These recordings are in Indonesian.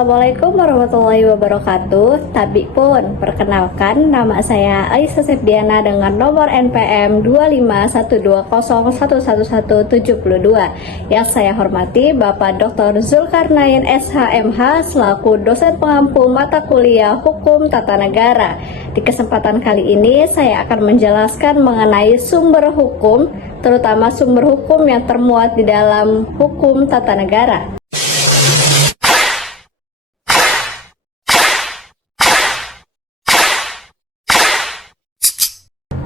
Assalamualaikum warahmatullahi wabarakatuh. Tabik pun, perkenalkan nama saya Aisyah Sepdiana dengan nomor NPM 25120111172. Yang saya hormati Bapak Dr. Zulkarnain SHMH selaku dosen pengampu mata kuliah Hukum Tata Negara. Di kesempatan kali ini saya akan menjelaskan mengenai sumber hukum, terutama sumber hukum yang termuat di dalam Hukum Tata Negara.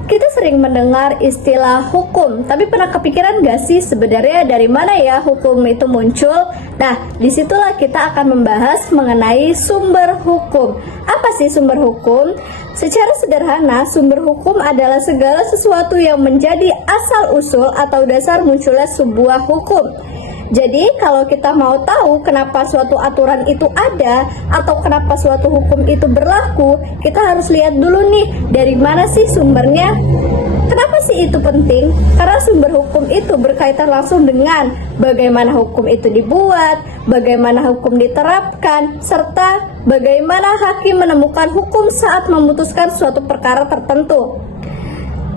Kita sering mendengar istilah hukum, tapi pernah kepikiran gak sih sebenarnya dari mana ya hukum itu muncul? Nah, disitulah kita akan membahas mengenai sumber hukum. Apa sih sumber hukum? Secara sederhana, sumber hukum adalah segala sesuatu yang menjadi asal-usul atau dasar munculnya sebuah hukum. Jadi kalau kita mau tahu kenapa suatu aturan itu ada atau kenapa suatu hukum itu berlaku, kita harus lihat dulu nih dari mana sih sumbernya. Kenapa sih itu penting? Karena sumber hukum itu berkaitan langsung dengan bagaimana hukum itu dibuat, bagaimana hukum diterapkan, serta bagaimana hakim menemukan hukum saat memutuskan suatu perkara tertentu.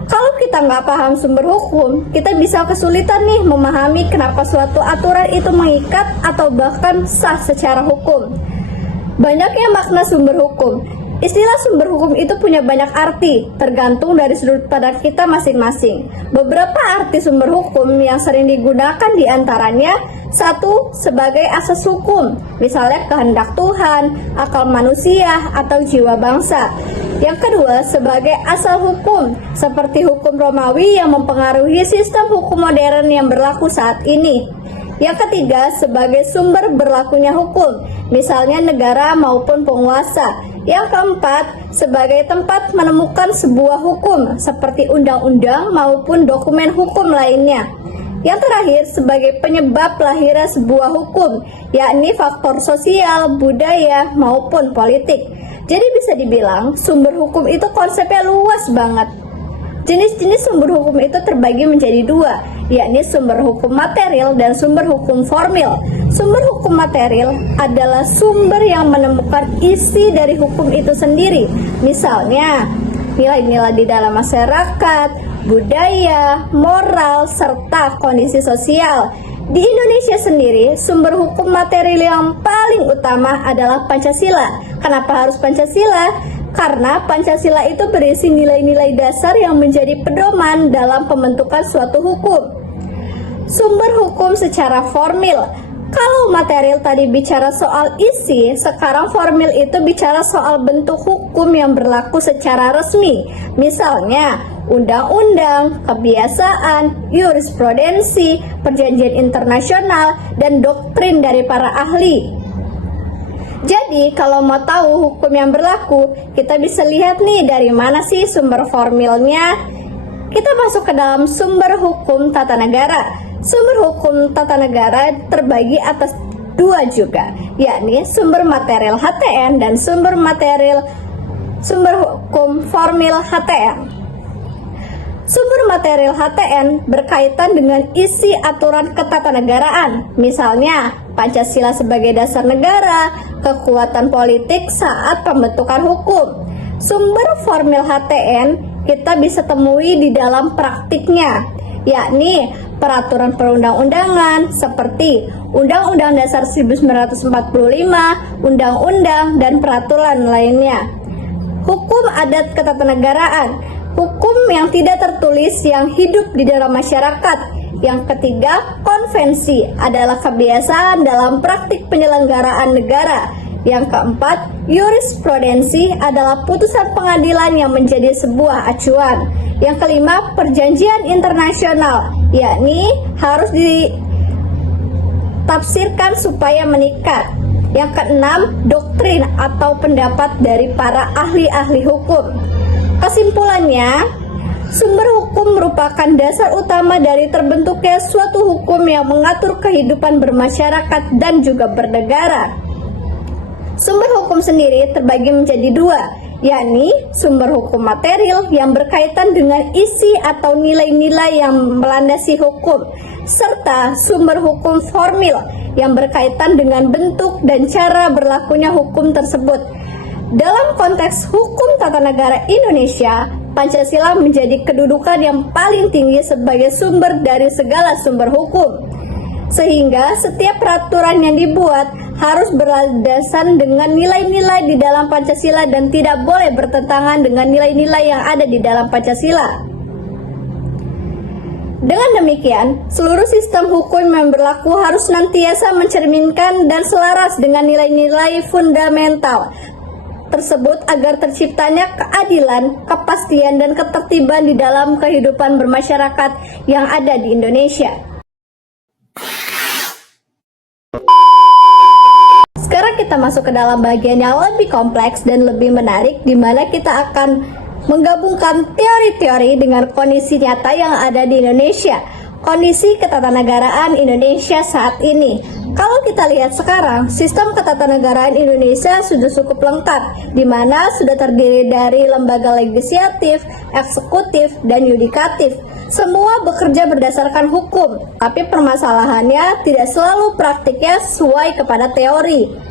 Kalau kita nggak paham sumber hukum, kita bisa kesulitan nih memahami kenapa suatu aturan itu mengikat atau bahkan sah secara hukum. Banyaknya makna sumber hukum. Istilah sumber hukum itu punya banyak arti, tergantung dari sudut pandang kita masing-masing. Beberapa arti sumber hukum yang sering digunakan diantaranya: satu, sebagai asas hukum, misalnya kehendak Tuhan, akal manusia, atau jiwa bangsa. Yang kedua, sebagai asal hukum, seperti hukum Romawi yang mempengaruhi sistem hukum modern yang berlaku saat ini. Yang ketiga, sebagai sumber berlakunya hukum, misalnya negara maupun penguasa. Yang keempat, sebagai tempat menemukan sebuah hukum, seperti undang-undang maupun dokumen hukum lainnya. Yang terakhir, sebagai penyebab lahirnya sebuah hukum, yakni faktor sosial, budaya, maupun politik. Jadi bisa dibilang, sumber hukum itu konsepnya luas banget. Jenis-jenis sumber hukum itu terbagi menjadi dua, yakni sumber hukum material dan sumber hukum formil. Sumber hukum material adalah sumber yang menemukan isi dari hukum itu sendiri. Misalnya, nilai-nilai di dalam masyarakat, budaya, moral, serta kondisi sosial. Di Indonesia sendiri, sumber hukum material yang paling utama adalah Pancasila. Kenapa harus Pancasila? Karena Pancasila itu berisi nilai-nilai dasar yang menjadi pedoman dalam pembentukan suatu hukum. Sumber hukum secara formil. Kalau material tadi bicara soal isi, sekarang formil itu bicara soal bentuk hukum yang berlaku secara resmi. Misalnya, undang-undang, kebiasaan, jurisprudensi, perjanjian internasional, dan doktrin dari para ahli. Jadi, kalau mau tahu hukum yang berlaku, kita bisa lihat nih dari mana sih sumber formilnya. Kita masuk ke dalam sumber hukum tata negara. Sumber hukum tata negara terbagi atas dua juga, yakni sumber material HTN dan sumber hukum formil HTN. Sumber material HTN berkaitan dengan isi aturan ketatanegaraan, misalnya Pancasila sebagai dasar negara, kekuatan politik saat pembentukan hukum. Sumber formil HTN kita bisa temui di dalam praktiknya, yakni peraturan perundang-undangan seperti Undang-Undang Dasar 1945, Undang-Undang, dan peraturan lainnya. Hukum adat ketatanegaraan, hukum yang tidak tertulis yang hidup di dalam masyarakat. Yang ketiga, konvensi adalah kebiasaan dalam praktik penyelenggaraan negara. Yang keempat, jurisprudensi adalah putusan pengadilan yang menjadi sebuah acuan. Yang kelima, perjanjian internasional, yakni harus ditafsirkan supaya mengikat. Yang keenam, doktrin atau pendapat dari para ahli-ahli hukum. Kesimpulannya, sumber hukum merupakan dasar utama dari terbentuknya suatu hukum yang mengatur kehidupan bermasyarakat dan juga bernegara. Sumber hukum sendiri terbagi menjadi dua, yakni sumber hukum material yang berkaitan dengan isi atau nilai-nilai yang melandasi hukum. serta sumber hukum formil yang berkaitan dengan bentuk dan cara berlakunya hukum tersebut. Dalam konteks hukum tata negara Indonesia, Pancasila menjadi kedudukan yang paling tinggi sebagai sumber dari segala sumber hukum. Sehingga setiap peraturan yang dibuat harus berlandasan dengan nilai-nilai di dalam Pancasila dan tidak boleh bertentangan dengan nilai-nilai yang ada di dalam Pancasila. Dengan demikian, seluruh sistem hukum yang berlaku harus senantiasa mencerminkan dan selaras dengan nilai-nilai fundamental tersebut agar terciptanya keadilan, kepastian, dan ketertiban di dalam kehidupan bermasyarakat yang ada di Indonesia. Sekarang kita masuk ke dalam bagian yang lebih kompleks dan lebih menarik, di mana kita akan menggabungkan teori-teori dengan kondisi nyata yang ada di Indonesia, kondisi ketatanegaraan Indonesia saat ini. Kalau kita lihat sekarang, sistem ketatanegaraan Indonesia sudah cukup lengkap, di mana sudah terdiri dari lembaga legislatif, eksekutif, dan yudikatif. Semua bekerja berdasarkan hukum, tapi permasalahannya tidak selalu praktiknya sesuai kepada teori.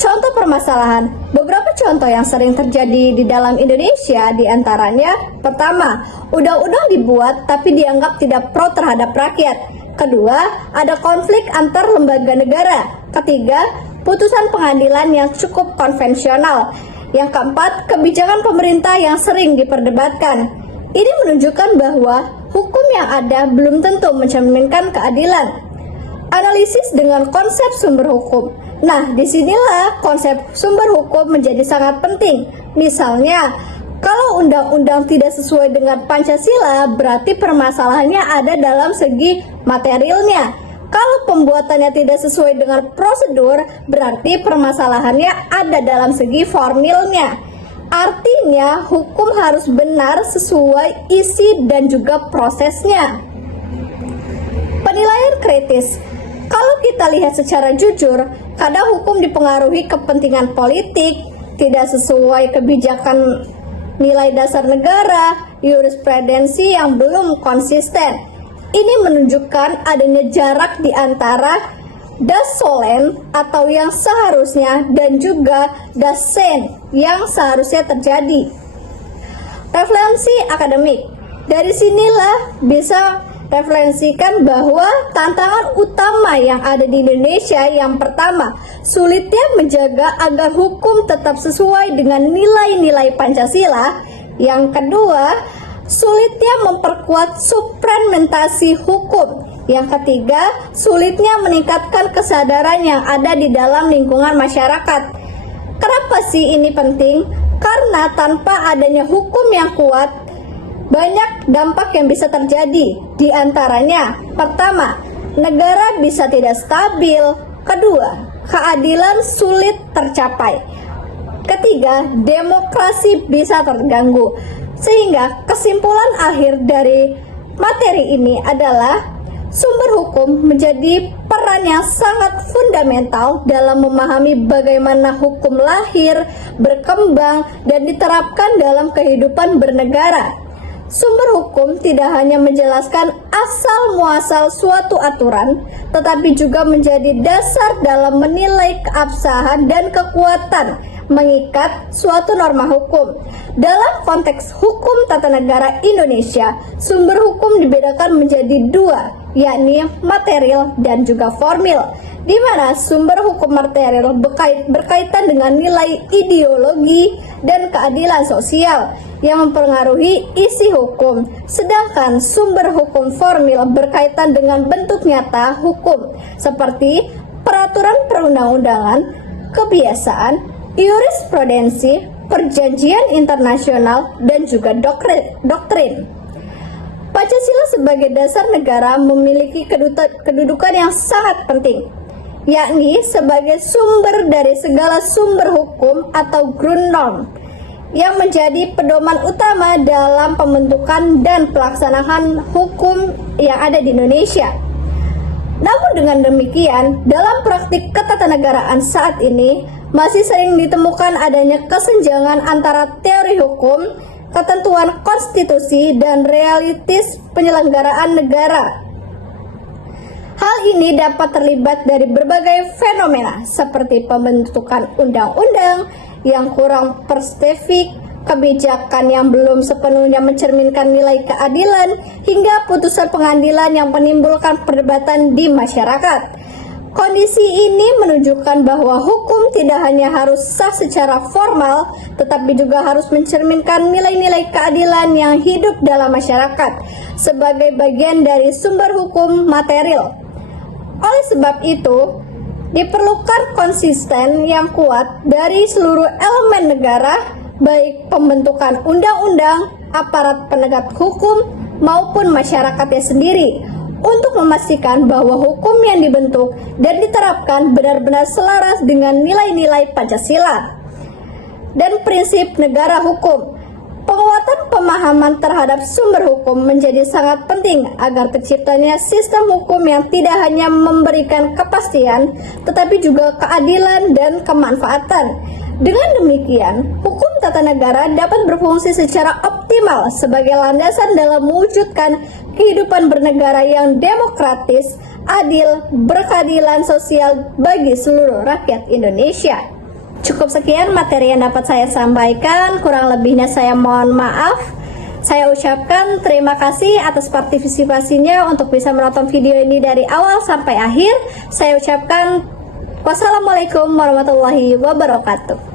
Contoh permasalahan, beberapa contoh yang sering terjadi di dalam Indonesia diantaranya, pertama, undang-undang dibuat tapi dianggap tidak pro terhadap rakyat. Kedua, ada konflik antar lembaga negara. Ketiga, putusan pengadilan yang cukup konvensional. Yang keempat, kebijakan pemerintah yang sering diperdebatkan. Ini menunjukkan bahwa hukum yang ada belum tentu mencerminkan keadilan. Analisis dengan konsep sumber hukum. Nah, disinilah konsep sumber hukum menjadi sangat penting. Misalnya, kalau undang-undang tidak sesuai dengan Pancasila, berarti permasalahannya ada dalam segi materialnya. Kalau pembuatannya tidak sesuai dengan prosedur, berarti permasalahannya ada dalam segi formilnya. Artinya, hukum harus benar sesuai isi dan juga prosesnya. Penilaian kritis. Kalau kita lihat secara jujur, kadang hukum dipengaruhi kepentingan politik, tidak sesuai kebijakan nilai dasar negara, jurisprudensi yang belum konsisten. Ini menunjukkan adanya jarak di antara das solen atau yang seharusnya dan juga das sen yang seharusnya terjadi. Referensi akademik. Dari sinilah bisa referensikan bahwa tantangan utama yang ada di Indonesia yang pertama, sulitnya menjaga agar hukum tetap sesuai dengan nilai-nilai Pancasila. Yang kedua, sulitnya memperkuat supremasi hukum. Yang ketiga, sulitnya meningkatkan kesadaran yang ada di dalam lingkungan masyarakat. Kenapa sih ini penting? Karena tanpa adanya hukum yang kuat, banyak dampak yang bisa terjadi. Di antaranya, pertama, negara bisa tidak stabil. Kedua, keadilan sulit tercapai. Ketiga, demokrasi bisa terganggu. Sehingga kesimpulan akhir dari materi ini adalah sumber hukum menjadi peran yang sangat fundamental dalam memahami bagaimana hukum lahir, berkembang, dan diterapkan dalam kehidupan bernegara. Sumber hukum tidak hanya menjelaskan asal-muasal suatu aturan, tetapi juga menjadi dasar dalam menilai keabsahan dan kekuatan mengikat suatu norma hukum. Dalam konteks hukum tata negara Indonesia, sumber hukum dibedakan menjadi dua, yakni material dan juga formil, di mana sumber hukum material berkaitan dengan nilai ideologi dan keadilan sosial yang mempengaruhi isi hukum, sedangkan sumber hukum formil berkaitan dengan bentuk nyata hukum, seperti peraturan perundang-undangan, kebiasaan, jurisprudensi, perjanjian internasional, dan juga doktrin. Pancasila sebagai dasar negara memiliki kedudukan yang sangat penting, yakni sebagai sumber dari segala sumber hukum atau Grundnorm, yang menjadi pedoman utama dalam pembentukan dan pelaksanaan hukum yang ada di Indonesia. Namun dengan demikian, dalam praktik ketatanegaraan saat ini, masih sering ditemukan adanya kesenjangan antara teori hukum, ketentuan konstitusi, dan realitis penyelenggaraan negara. Hal ini dapat terlibat dari berbagai fenomena seperti pembentukan undang-undang yang kurang perspesifik, kebijakan yang belum sepenuhnya mencerminkan nilai keadilan, hingga putusan pengadilan yang menimbulkan perdebatan di masyarakat. Kondisi ini menunjukkan bahwa hukum tidak hanya harus sah secara formal, tetapi juga harus mencerminkan nilai-nilai keadilan yang hidup dalam masyarakat sebagai bagian dari sumber hukum material. Oleh sebab itu, diperlukan konsisten yang kuat dari seluruh elemen negara, baik pembentukan undang-undang, aparat penegak hukum, maupun masyarakatnya sendiri, untuk memastikan bahwa hukum yang dibentuk dan diterapkan benar-benar selaras dengan nilai-nilai Pancasila dan prinsip negara hukum. Penguatan pemahaman terhadap sumber hukum menjadi sangat penting agar terciptanya sistem hukum yang tidak hanya memberikan kepastian, tetapi juga keadilan dan kemanfaatan. Dengan demikian, hukum tata negara dapat berfungsi secara optimal sebagai landasan dalam mewujudkan kehidupan bernegara yang demokratis, adil, berkeadilan sosial bagi seluruh rakyat Indonesia. Cukup sekian materi yang dapat saya sampaikan, kurang lebihnya saya mohon maaf. Saya ucapkan terima kasih atas partisipasinya untuk bisa menonton video ini dari awal sampai akhir. Saya ucapkan wassalamualaikum warahmatullahi wabarakatuh.